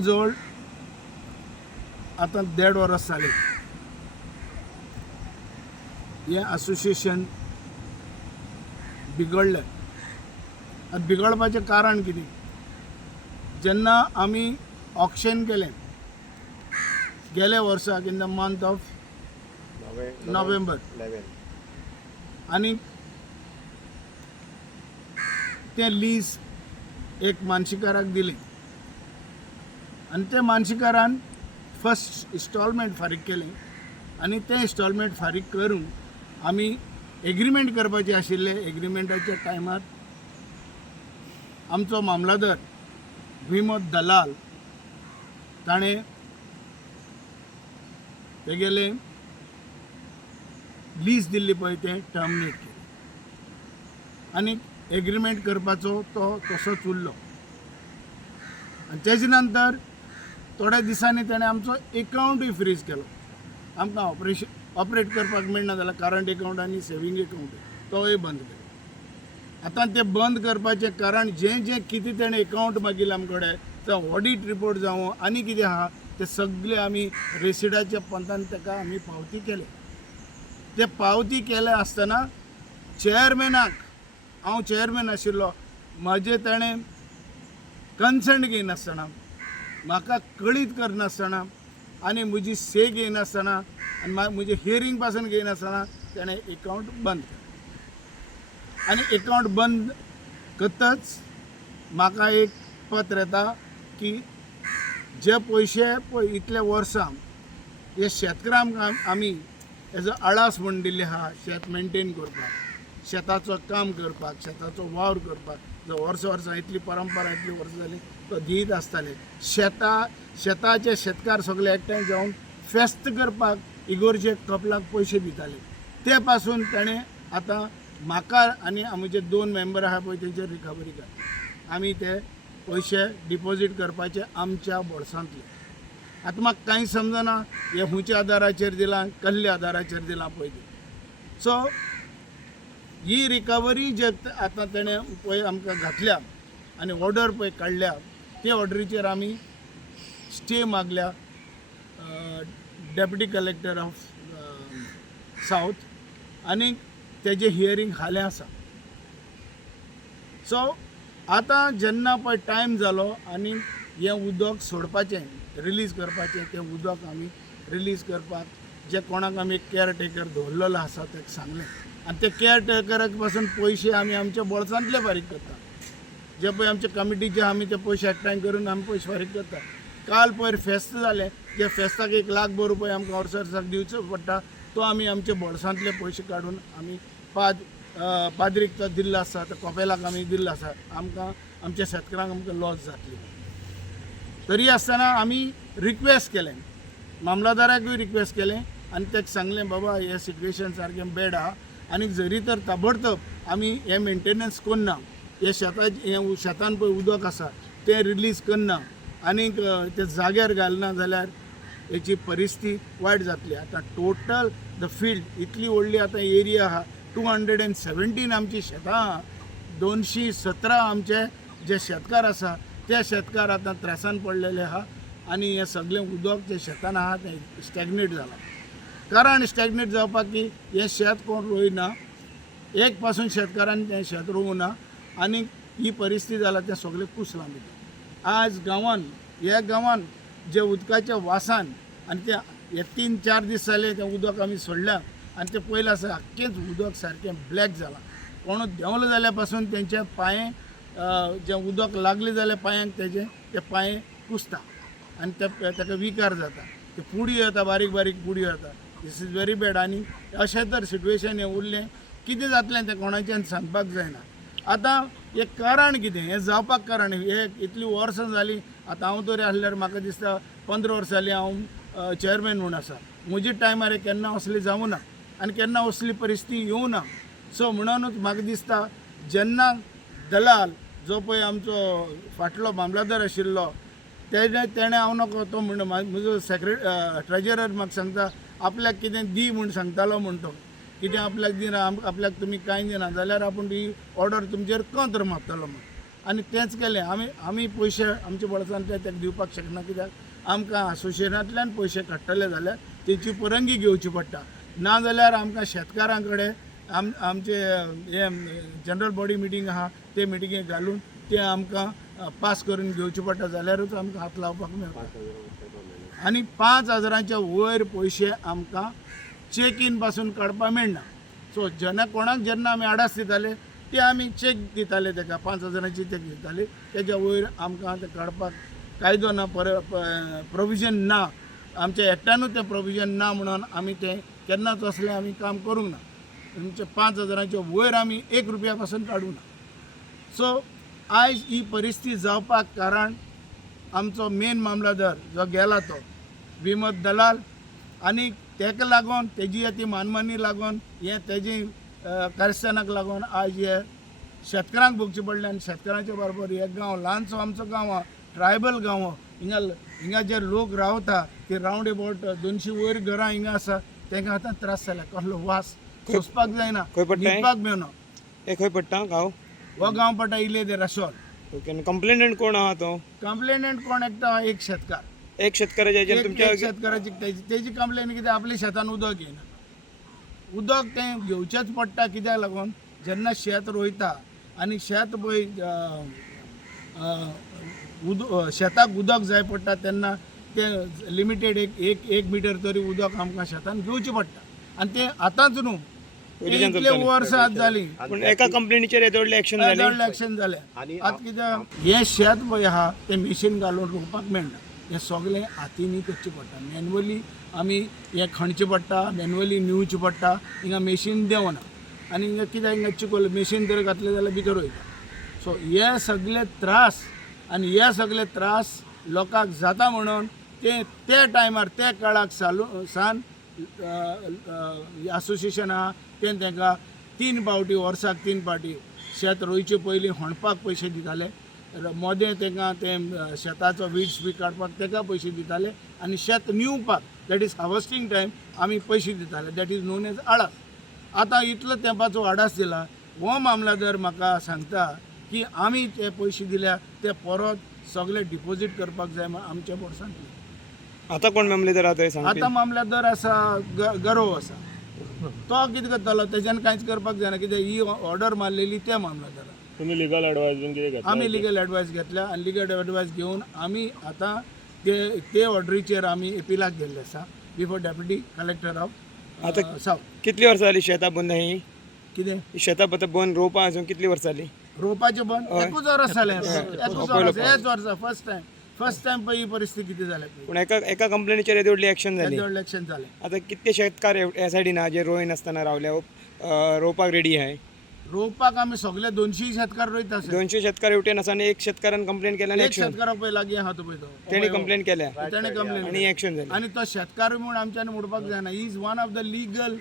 जवळ जवळ आता 1.5 वर्स जाले हे असोसिएशन बिगडलें. आतां बिगडपाचें कारण कितें? जेन्ना आमी ऑक्शन केलें गेल्या वर्साक in the month of November आनी तें लीज एक मानशिकाराक दिलें आनी त्या मानशिकारान फर्स्ट इन्स्टॉलमेंट फारीक केलें आनी तें इन्स्टॉलमेंट फारीक करून आमी एग्रीमेंट करपाचें आशिल्लें. एग्रीमेंटाच्या टायमार आमचो मामलादार विमोद दलाल ताणें तेगेलें लीज दिल्ली पळय तें टर्मिनेट केलें आनी एग्रीमेंट करपाचो तो तसोच उरलो. आनी तेजे नंतर थोड्या दिसांनी ताणें आमचो एकावंटूय फ्रीज केलो. आमकां ऑपरेट करपाक मेळना जाल्यार करंट अकावंट आनी सेवींग अकावंट तोय बंद केलो. आतां तें बंद करपाचें कारण जें कितें तेणें अकावंट मागिल्लें आमचे कडेन तें ऑडिट रिपोर्ट जावं आनी कितें आहा तें सगळें आमी रेसिडाच्या पंतान ताका आमी पावती केले. ते पावती केले आसतना चेअरमॅनाक हांव चेअरमॅन आशिल्लो म्हाजे ताणें कन्सेंट घेयनासतना म्हाका कळीत करनासतना आनी म्हजी से घेयनासतना आनी म्हजें हियरींग पासून घेयनासतना ताणें अकावंट बंद केलें. आनी अकावंट बंद करतच म्हाका एक पत्र येता की जे पयशे पळय इतल्या वर्सां हे शेतकारांक आमी एज अ आळास म्हूण दिल्ले आहा शेत मेंटेन करपाक, शेताचो काम करपाक, शेताचो वावर करपाक. जो वर्सां इतली परंपरा इतली वर्सां जाली तो दीत आसताले. शेताचे शेतकार सगळे एकठांय जावन फेस्त करपाक इगोर्जे कपलाक पयशे दिताले. ते पासून ताणें आतां म्हाका आनी म्हजे 2 मेंबर आहा पळय तेंचेर रिकवरी केला. आमी ते पयशे डिपॉझीट करपाचे आमच्या बोल्सांतले. आतां म्हाका कांय समजना हे हुंच्या आदाराचेर दिलां कसल्या आदाराचेर दिलां पळय ते. सो ही रिकवरी जे आतां तेणें पळय आमकां घातल्या आनी ऑर्डर पळय काडल्या ते ऑर्डरीचेर आमी स्टे मागल्या डेप्युटी कलेक्टर ऑफ सावथ आनी तेजें हियरींग हालें आसा. सो आतां जेन्ना पळय टायम जालो आनी हें उदक सोडपाचें रिलीज करपाचें तें उदक आमी रिलीज करपाक जे कोणाक आमी केअरटेकर दवरलेलो आसा ताका सांगलें आनी ते केअरटेकराक पासून पयशे आमी आमच्या बोल्सांतले फारीक करता. जे पळय आमचे कमिटीचे आमी ते पयशे एकठांय करून आमी पयशे फारीक करता. काल पयर फेस्त जालें जे फेस्ताक 1 लाख रुपया आमकां वर्साक दिवचो पडटा तो आमी आमचे बोल्सांतले पयशे काडून आमी पाद्रीक तो दिल्लो आसा तो कपेलाक आमी दिल्लो आसा. आमकां आमच्या शेतकारांक आमकां लॉस जातली. तरी आसतना आमी रिक्वेस्ट केलें मामलादाराकूय रिक्वेस्ट केलें आनी ताका सांगलें बाबा हें सिट्युएशन सारकें बॅड आहा आनी जरी तर ताबडतोब आमी हें मेंटेनन्स करना हे शेतान पळय उदक आसा तें रिलीज करना आनीक ते जाग्यार घालना जाल्यार हेची परिस्थिती वायट जातली. आतां टोटल द फील्ड इतली व्हडली आतां एरिया आहा 217 आमची शेतां आहा. 217 आमचे जे शेतकार आसा ते शेतकार आतां त्रासान पडलेले आहा आनी हें सगळें उदक जे शेतान आहा तें स्टॅग्नेट जालां. कारण स्टॅग्नेट जावपाक की हें शेत कोण रोयना एक पासून शेतकारान तें शेत रोवूं ना आनी ही परिस्थिती जाला तें सगळें कुसलां भितर. आज ह्या गांवान जे उदकाच्या वासान आनी ते हे 3-4 दीस जाले तें उदक आमी सोडल्या आनी तें पयलें आसा आख्खेंच उदक सारकें ब्लॅक जालां. कोण देंवलो जाल्या पासून तेंचे पांये जें उदक लागलें जाल्यार पांयांक ते पांये कुसता आनी ताका विकार जाता. ते पुडी येता बारीक बारीक पुडी येता. This is very bad. आनी अशें तर सिट्युएशन हें उरलें कितें जातलें तें कोणाच्यान सांगपाक जायना. आतां हें कारण कितें हें जावपाक कारण हे इतलीं वर्सां जालीं. आतां हांव तरी आसल्यार म्हाका दिसता 15 वर्सां जालीं हांव चेअरमॅन म्हूण आसा. म्हज्या टायमार केन्ना असलें जावं ना आनी केन्ना असली परिस्थिती येवं ना. सो म्हणूनच म्हाका दिसता जेन्ना दलाल जो पळय आमचो फाटलो मामलादार आशिल्लो तेणें हांव नको तो म्हण म्हजो ट्रेजरर म्हाका सांगता आपल्याक कितें दी म्हूण सांगतालो म्हूण तो कितें आपल्याक दिना आपल्याक तुमी कांय दिना जाल्यार आपूण ही ऑर्डर तुमचेर कंत्र मारतलो म्हूण. आनी तेंच केलें आमी पयशे आमचे बळसांतले ताका दिवपाक शकना कित्याक आमकां असोसिएशनांतल्यान पयशे काडटले जाल्यार तेची परवानगी घेवची पडटा ना जाल्यार आमकां शेतकारां कडेन आमचे हे जनरल बॉडी मिटींग आहा ते मिटिंगेक घालून ते आमकां पास करून घेवचे पडटा जाल्यारूच आमकां हात लावपाक मेळटा आनी 5,000च्या वयर पयशे आमकां चेक इन पासून काडपाक मेळना सो कोणाक जेन्ना आमी आडास दिताले ते आमी चेक दिताले ताका 5,000ची चेक दिताले तेज्या वयर आमकां ते काडपाक कायदो ना प्रोविजन ना आमच्या एक्टानूच तें प्रोविजन ना म्हणून आमी तें केन्नाच असलें आमी काम करूंक ना आमचे 5,000च्या वयर आमी 1 रुपया पासून काडूंक ना सो आयज ही परिस्थिती जावपाक कारण आमचो मेन मामलादार जो गेला तो विमत दलाल आनी तेका लागून तेजी ती मानमानी लागून हे तेजी कारस्थानाक लागून आयज हे शेतकारांक भोगचे पडले आनी शेतकारांच्या बरोबर एक गांव ल्हानसो आमचो गांव आहा ट्रायबल गांव हिंगा जे लोक रावता ते रावंड अबावट 200 वयर घरां हिंगा आसा तांकां आतां त्रास जाला कसलो वास सोंसपाक जायना न्हिदपाक मेळना खंय पडटा गांव हो गांव पडटा इले ते रासोल ओके कंप्लेनंट कोण आहा तो कंप्लेनंट कोण एकटा एक शेतकार एक शेतकाराच्या हेजेर तुमच्या शेतकाराची तेजी कंप्लेन कितें आपल्या शेतान उदक येना उदक तें घेवचेंच पडटा कित्याक लागून जेन्ना शेत रोयता आनी शेत पळय शेताक उदक जाय पडटा तेन्ना तें लिमिटेड एक मिटर तरी उदक आमकां शेतान घेवचें पडटा आनी तें आतांच न्हू इतले वर्सां जालीं पूण एका कंप्लेनीचेर येदोडलें एक्शन जालें एक्शन जालें आतां कित्याक हें शेत पळय आहा तें मेशीन घालून रोवपाक मेळना हें सगळें हातींनी करचें पडटा मॅन्युअली आमी हें खणचें पडटा मॅन्युअली निवचें पडटा हिंगा मेशीन देवना आनी हिंगा कित्याक हिंगा चिकोल मेशीन जर घातलें जाल्यार भितर वयता सो हे सगळे त्रास आनी हे सगळे त्रास लोकांक जाता म्हणून ते टायमार ते काळाक सान असोसिएशन आहा तें तांकां 3 फावटी वर्साक 3 फावटी शेत रोयचे पयलीं होणपाक पयशे दिताले मोदें तांकां तें शेताचो वीड्स बी काडपाक ताका पयशे दिताले आनी शेत निवपाक दॅट इज हार्वेस्टिंग टायम आमी पयशे दिताले दॅट इज नोन एज आडास आतां इतलो तेंपाचो आडास दिला हो मामलादार म्हाका सांगता की आमी ते पयशे दिल्या ते परत सगळे डिपॉझीट करपाक जाय आमच्या बोर्सांतले आतां कोण मामलेदार आहा थंय सांगपी आतां मामलेदार आसा गरव आसा तो कितें करतलो तेज्यान कांयच करपाक जायना कित्याक ही ऑर्डर मारलेली त्या मामलेदारान तुम्ही लिगल ॲडवायस कितें घेतला आमी लिगल ॲडवायस घेतल्या आनी लिगल ॲडवायस घेवन आमी आतां ते ऑर्डरीचेर आमी एपिलाक गेल्ले आसा बिफोर डेप्युटी कलेक्टर ऑफ आतां सावथ कितली वर्सां जालीं शेतां बंद ही कितें शेतां आतां बंद रोवपां अजून कितली वर्सां जालीं रोवपाचें बंद 21 वर्स जालें 21 वर्स हेच वर्सा फर्स्ट टायम पळय ही परिस्थिती कितें जाल्या पूण एका कंप्लेनीचेर येदोडली एक्शन जाली इलेक्शन जालें आतां कितके शेतकार ह्या सायडीन आहा जे रोय नासतना रावल्या रोवपाक रेडी आहाय रोवपाक आमी सगळे 200 शेतकार रोयता 200 शेतकार हेवटेन आसा आनी एक शेतकारान कंप्लेन केल्या आनी एक एक्शन शेतकारा पळय लागीं आहा तो पळय तो तेणी कंप्लेन केल्या तेणें कंप्लेन आनी एक्शन जाली आनी तो शेतकार म्हूण आमच्यान म्हणपाक जायना he is one of the legal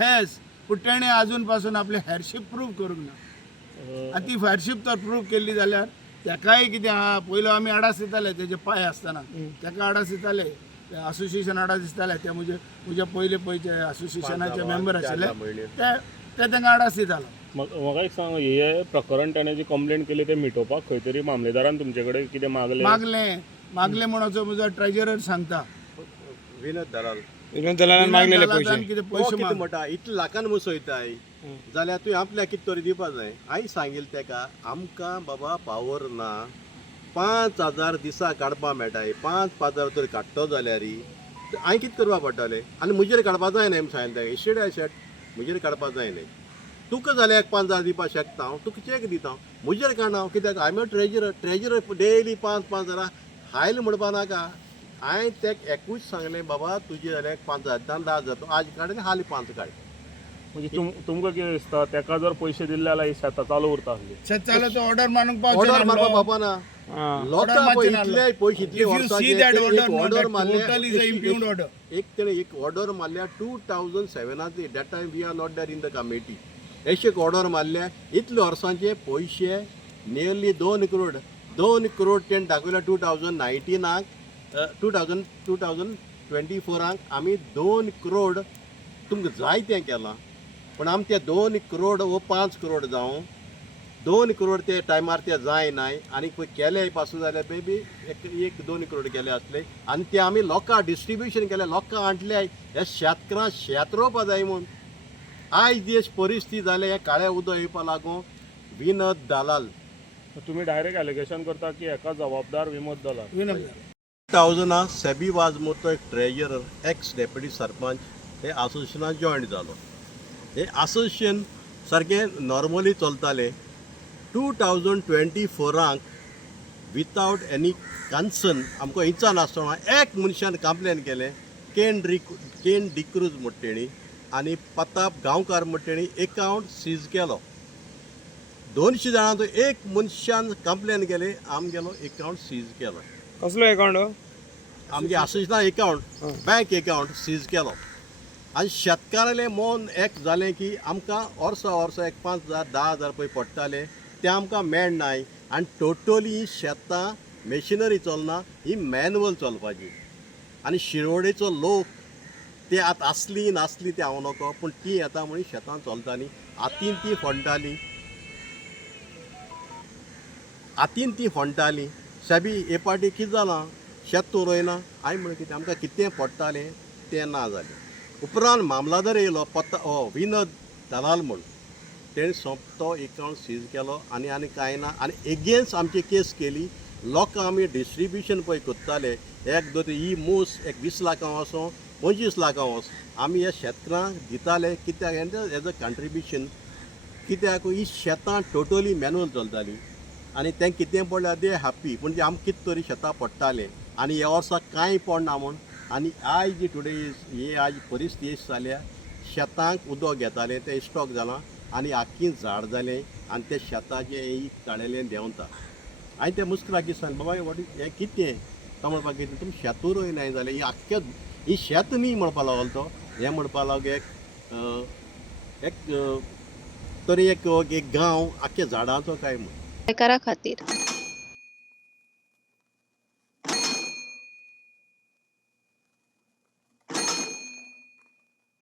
hedge पूण तेणें आजून पासून आपले हेरशीप प्रूव करूंक ना आनी ती हेरशीप तर प्रूव केल्ली जाल्यार तेकाय कितें आहा पयलो आमी आडास दिताले तेजे पाय आसतना तेका आडास दिताले असोसिएशन आडास दिताले ते म्हजे पयले पयचे असोसिएशनाचे मेंबर आशिल्ले ते तांकां आडास दितालो म्हाका एक सांग हे प्रकरण ताणें जी कंप्लेंट केली ते मिटोवपाक खंय तरी मामलेदारान तुमचे कडेन कितें मागले म्हणून म्हजो ट्रेजरर सांगता विनोद दलालान मागलेले दलालान पयशे कितें तो पयशे कितें म्हणटा इतले लाखान मुसयताय जाल्यार तुवें आपल्याक कितें तरी दिवपाक जाय हांवें सांगिल्लें तेका आमकां बाबा पावर ना 5,000 दिसा काडपाक मेळटाय 5,000 तरी काडटो जाल्यार हांवें कितें करपाक पडटलें आनी म्हजेर काडपाक जायना सांगिल्लें तेका शेड आय शेट म्हजेर काडपाक जायना तुका जाल्यार 5,000 दिवपाक शकता हांव तुका चॅक दिता म्हजेर काडना कित्याक हांवें ट्रेजरर डेली 5,000 हायल म्हणपा नाका हांवें तेका एकूच सांगलें बाबा तुजे जाल्यार 5,000 10,000 आज काड आनी हालीं 5 काड म्हणजे तुमकां कितें दिसता तेका जर पयशे दिल्ले जाल्यार ही शेतां चालू उरता आसली शेत चालू तो ऑर्डर मारूंक ऑर्डर मारपा पावचे बाबा ना लोकांक पळय इतले पयशे इतले वर्सांचे ऑर्डर मारल्या एक तेणें एक ऑर्डर मारल्या 2007 that time we are not there in the committee अशें एक ऑर्डर मारल्या इतले वर्सांचे पयशे नियरली 2 करोड तेणें दाखयल्या 2019 2024 आमी 2 करोड तुमकां जाय तें केलां पण आमी ते 2 करोड वो 5 करोड जावं 2 करोड ते टायमार ते जायनाय आनी पळय केले पासून जाल्यार बेबी एक 2 करोड गेले असले आनी ते आमी लोकां डिस्ट्रिब्युशन केले लोकां हाडले हे शेतकारांक शेत रोवपा जाय म्हूण आयज देश परिस्थिती जाले हे काळें उदक येवपा लागून विनोद दलाल तुम्ही डायरेक्ट एलिगेशन करता की हेका जबाबदार विमोद दलाल विनम्र 2000 सेबी वाजमोतो एक ट्रेजरर एक्स डेप्युटी सरपंच हे असोसिएशनात जॉयन जालो हे असोसिएशन सारकें नॉर्मली चलताले 2024 विथआउट एनी कन्सर्न आमकां इच्छा नासतना एक मनशान कंप्लेन केलें केन डिक्रूज म्हणटा तेणी आनी प्रताप गांवकार म्हणटा तेणी अकावंट सीज केलो 200 जाणांचो एक मनशान कंप्लेन केली आमगेलो अकावंट सीज केलो कसलो अकाउंट आमगे असोसिएशना अकावंट बँक अकावंट सीज केलो आनी शेतकाराले मोन एक जालें की आमकां वर्सा एक 5,000 10,000 पळय पडटाले ते आमकां मेळनाय आनी टोटली शेतां मेशिनरी चलना ही मॅन्युअल चलपाची आनी शिरोडेचो लोक ते आतां आसली नासली ते हांव नको पूण ती येता म्हणून शेतां चलतालीं हातीन ती फोंडटालीं साबी हे पाटी कितें जालां शेत तूं रोयना हांवें म्हणलें कितें आमकां कितें पडटालें तें ना जालें उपरांत मामलादार येयलो विनोद दलाल म्हूण तेणें सोंपतो अकावंट सीज केलो आनी कांय ना आनी एगेन्स्ट आमची केस केली लोकां आमी डिस्ट्रिब्युशन पळय कोत्ताले एक दोन ही मूस एक 20 लाखां वचो 25 लाखां वच आमी ह्या शेतकारांक दिताले कित्याक एज अ कंट्रिब्युशन कित्याक ही शेतां टोटली मॅन्युअल चलतालीं आनी तें कितें पडल्यार दे हॅप्पी पूण ते आमकां कितें तरी शेतां पडटाले आनी ह्या वर्सा कांय पडना म्हूण आनी आयज जी टुडे ही आयज परिस्थिती जाल्या शेतांक उदक घेताले तें स्टॉक जालां आनी आख्खीं झाड जालें आनी ते शेताचें ही काडलेलें देंवता हांवें त्या मुस्कराक सांगलें बाबा हें कितें तो म्हणपाक कितें तुमी शेतूय रोयनाय जालें ही आख्खें ही शेत न्ही म्हणपा लागलो तो हें म्हणपा लागलो एक तरी एक गांव आख्ख्या झाडांचो काय म्हूण गोंयकारा खातीर